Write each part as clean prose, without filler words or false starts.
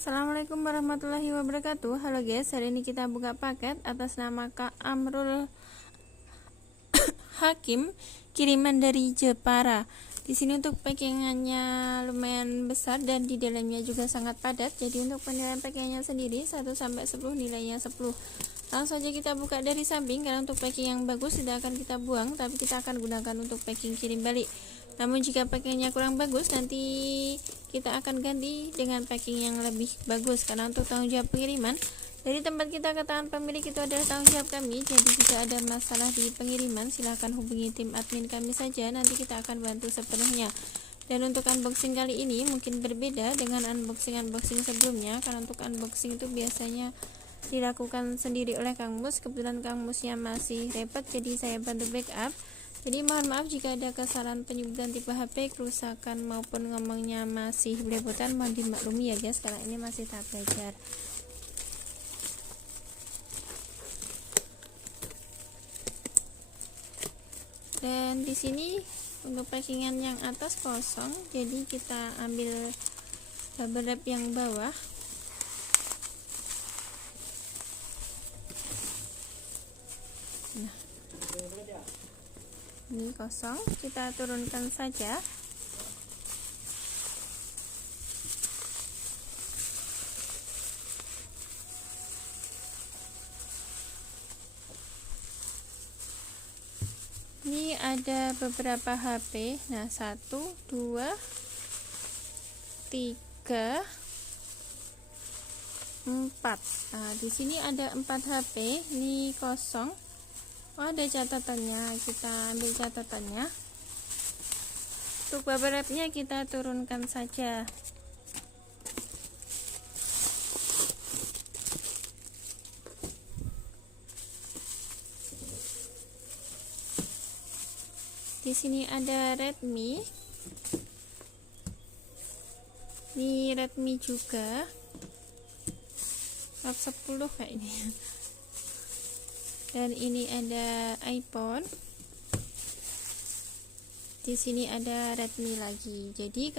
Assalamualaikum warahmatullahi wabarakatuh. Halo guys, hari ini kita buka paket atas nama Kak Amrul Hakim, kiriman dari Jepara. Di sini untuk packingannya lumayan besar dan di dalamnya juga sangat padat. Jadi untuk penilaian packingnya sendiri 1 sampai 10 nilainya 10. Langsung saja kita buka dari samping karena untuk packing yang bagus sudah akan kita buang, tapi kita akan gunakan untuk packing kirim balik. Namun jika packingnya kurang bagus, nanti kita akan ganti dengan packing yang lebih bagus, karena untuk tanggung jawab pengiriman dari tempat kita ke tangan pemilik itu adalah tanggung jawab kami. Jadi jika ada masalah di pengiriman, silahkan hubungi tim admin kami saja, nanti kita akan bantu sepenuhnya. Dan untuk unboxing kali ini mungkin berbeda dengan unboxing sebelumnya, karena untuk unboxing itu biasanya dilakukan sendiri oleh Kang Mus. Kebetulan Kang Musnya masih repot, jadi saya bantu backup. Jadi mohon maaf jika ada kesalahan penyebutan tipe HP, kerusakan maupun ngomongnya masih belepotan, mohon dimaklumi ya guys, karena ini masih tahap belajar. Dan di sini untuk packingan yang atas kosong, jadi kita ambil bubble wrap yang bawah. Nah, ini kosong, kita turunkan saja. Ini ada beberapa HP. Nah, 1, 2, 3, 4. Nah, di sini ada 4 HP. Ini kosong. Oh, ada catatannya, kita ambil catatannya. Untuk bubble wrapnya kita turunkan saja. Di sini ada Redmi. Ini Redmi juga. Note 10 kayak ini. Dan ini ada iPhone. Di sini ada Redmi lagi. Jadi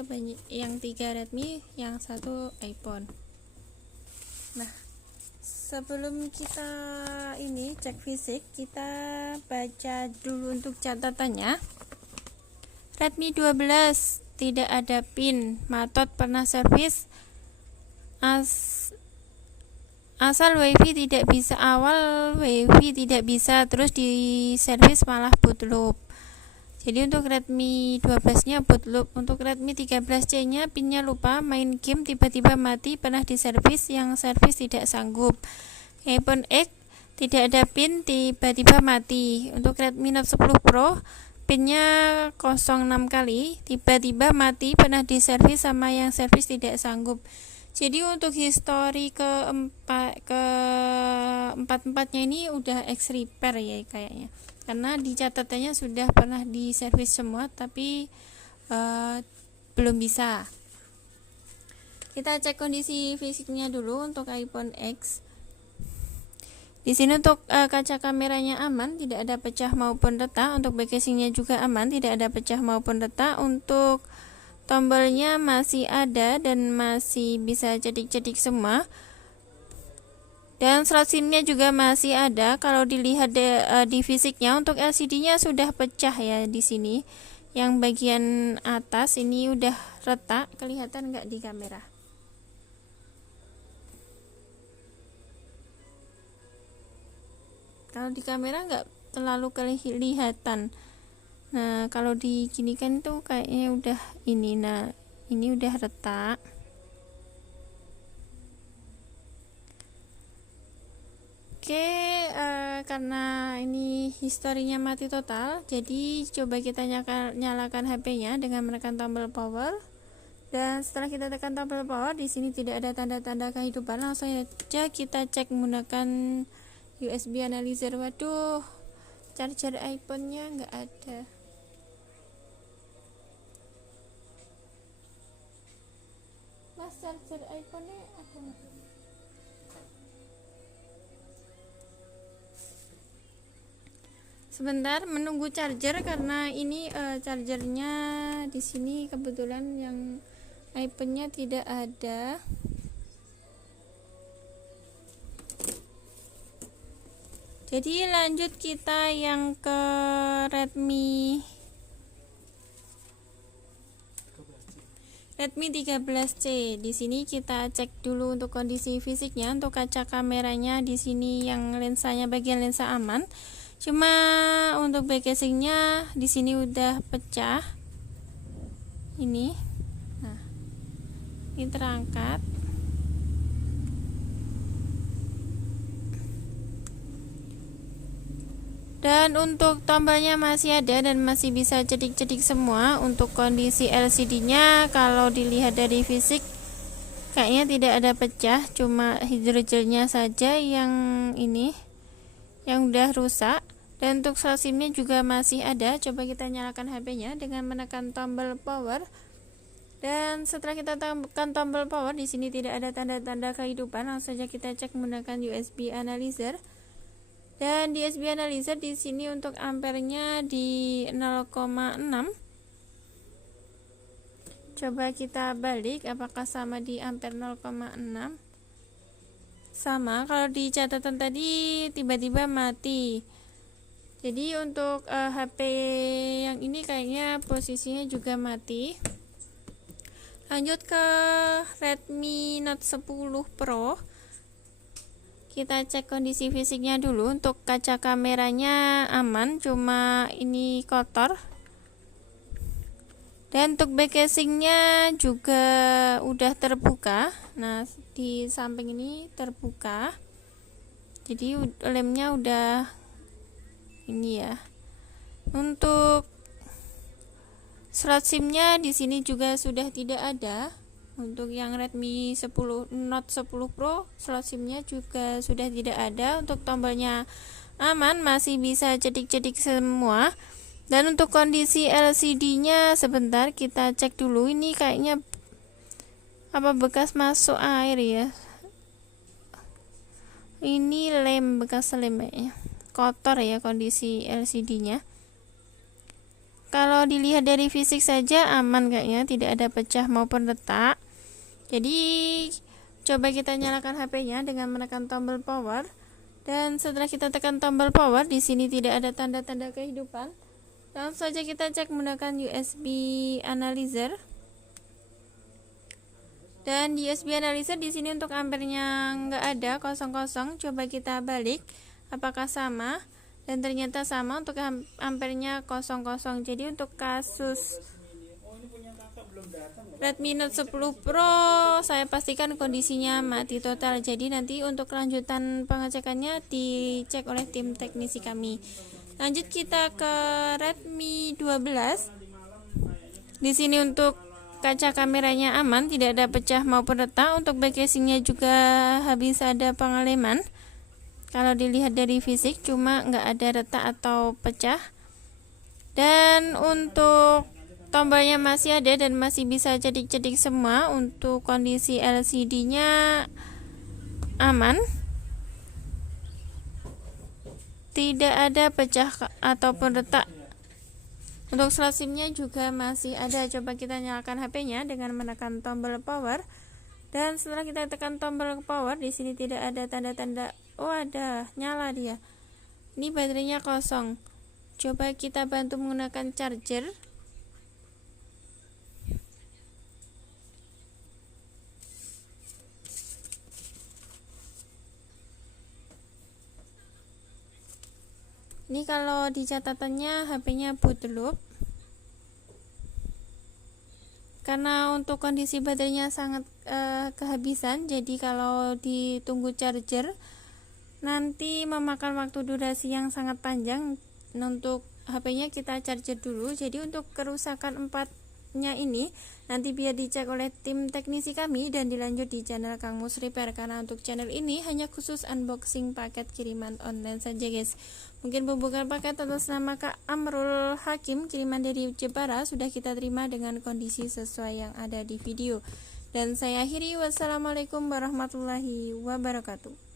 yang 3 Redmi, yang 1 iPhone. Nah, sebelum kita ini cek fisik, kita baca dulu untuk catatannya. Redmi 12 tidak ada pin, Matot pernah servis, asal WiFi tidak bisa, awal WiFi tidak bisa, terus di servis malah boot loop. Jadi untuk Redmi 12 nya boot loop. Untuk Redmi 13C nya pinnya lupa, main game tiba-tiba mati, pernah diservis, yang servis tidak sanggup. iPhone X tidak ada pin, tiba-tiba mati. Untuk Redmi Note 10 Pro pinnya 06 kali, tiba-tiba mati, pernah diservis, sama yang servis tidak sanggup. Jadi untuk histori keempat-empatnya ini udah ex repair ya kayaknya, karena di catatannya sudah pernah diservis semua, tapi belum bisa. Kita cek kondisi fisiknya dulu untuk iPhone X. Di sini untuk kaca kameranya aman, tidak ada pecah maupun retak. Untuk back casingnya juga aman, tidak ada pecah maupun retak. Untuk tombolnya masih ada dan masih bisa cedik-cedik semua. Dan slot SIM-nya juga masih ada. Kalau dilihat di fisiknya, untuk LCD-nya sudah pecah ya di sini. Yang bagian atas ini udah retak, kelihatan nggak di kamera? Kalau di kamera nggak terlalu kelihatan. Nah, kalau di gini kan tuh kayaknya udah ini. Nah, ini udah retak. Oke, karena ini historinya mati total, jadi coba kita nyalakan HP-nya dengan menekan tombol power. Dan setelah kita tekan tombol power, di sini tidak ada tanda-tanda kehidupan. Langsung saja kita cek menggunakan USB analyzer. Waduh, charger iPhone-nya nggak ada. Mas, charger iPhone-nya ada nggak? Sebentar menunggu charger, karena ini chargernya di sini kebetulan yang iPhone-nya tidak ada. Jadi lanjut kita yang ke Redmi 13C. Di sini kita cek dulu untuk kondisi fisiknya. Untuk kaca kameranya di sini yang lensanya bagian lensa aman. Cuma untuk back casingnya di sini udah pecah. Ini. Nah, ini terangkat. Dan untuk tombolnya masih ada dan masih bisa cedik-cedik semua. Untuk kondisi LCD-nya kalau dilihat dari fisik kayaknya tidak ada pecah, cuma hidrogelnya saja yang ini yang udah rusak. Dan untuk slot SIM-nya juga masih ada. Coba kita nyalakan HP-nya dengan menekan tombol power. Dan setelah kita tekan tombol power, di sini tidak ada tanda-tanda kehidupan. Langsung saja kita cek menggunakan USB analyzer. Dan di USB analyzer di sini untuk ampernya di 0,6. Coba kita balik apakah sama di ampere 0,6. Sama, kalau di catatan tadi tiba-tiba mati. Jadi untuk HP yang ini kayaknya posisinya juga mati. Lanjut ke Redmi Note 10 Pro. Kita cek kondisi fisiknya dulu. Untuk kaca kameranya aman, cuma ini kotor. Dan untuk back casingnya juga udah terbuka. Nah, di samping ini terbuka. Jadi lemnya udah ini ya. Untuk slot SIM-nya di sini juga sudah tidak ada. Untuk yang Redmi Note 10 Pro slot SIM-nya juga sudah tidak ada. Untuk tombolnya aman, masih bisa cedik-cedik semua. Dan untuk kondisi LCD-nya sebentar kita cek dulu. Ini kayaknya apa bekas masuk air ya. Ini bekas lem ya. Kotor ya kondisi LCD-nya. Kalau dilihat dari fisik saja aman kayaknya, tidak ada pecah maupun retak. Jadi coba kita nyalakan HP-nya dengan menekan tombol power. Dan setelah kita tekan tombol power, di sini tidak ada tanda-tanda kehidupan. Langsung saja kita cek menggunakan USB analyzer. Dan di USB analyzer di sini untuk ampernya nggak ada, kosong-kosong. Coba kita balik apakah sama. Dan ternyata sama, untuk ampernya kosong-kosong. Jadi untuk kasus Redmi Note 10 Pro saya pastikan kondisinya mati total. Jadi nanti untuk kelanjutan pengecekannya dicek oleh tim teknisi kami. Lanjut kita ke Redmi 12. Di sini untuk kaca kameranya aman, tidak ada pecah maupun retak. Untuk back casingnya juga habis ada pengeleman. Kalau dilihat dari fisik cuma nggak ada retak atau pecah. Dan untuk tombolnya masih ada dan masih bisa cedik-cedik semua. Untuk kondisi LCD-nya aman, tidak ada pecah ataupun retak. Untuk slot SIM-nya juga masih ada. Coba kita nyalakan HP-nya dengan menekan tombol power. Dan setelah kita tekan tombol power, di sini tidak ada tanda-tanda. Oh, ada, nyala dia. Ini baterainya kosong. Coba kita bantu menggunakan charger. Ini kalau di catatannya HP-nya boot loop. Karena untuk kondisi baterainya sangat kehabisan, jadi kalau ditunggu charger nanti memakan waktu durasi yang sangat panjang. Untuk HP-nya kita charger dulu. Jadi untuk kerusakan empatnya ini nanti biar dicek oleh tim teknisi kami dan dilanjut di channel Kang Mus Repair. Karena untuk channel ini hanya khusus unboxing paket kiriman online saja guys. Mungkin pembukaan paket atas nama Kak Amrul Hakim kiriman dari Jepara sudah kita terima dengan kondisi sesuai yang ada di video. Dan saya akhiri, wassalamualaikum warahmatullahi wabarakatuh.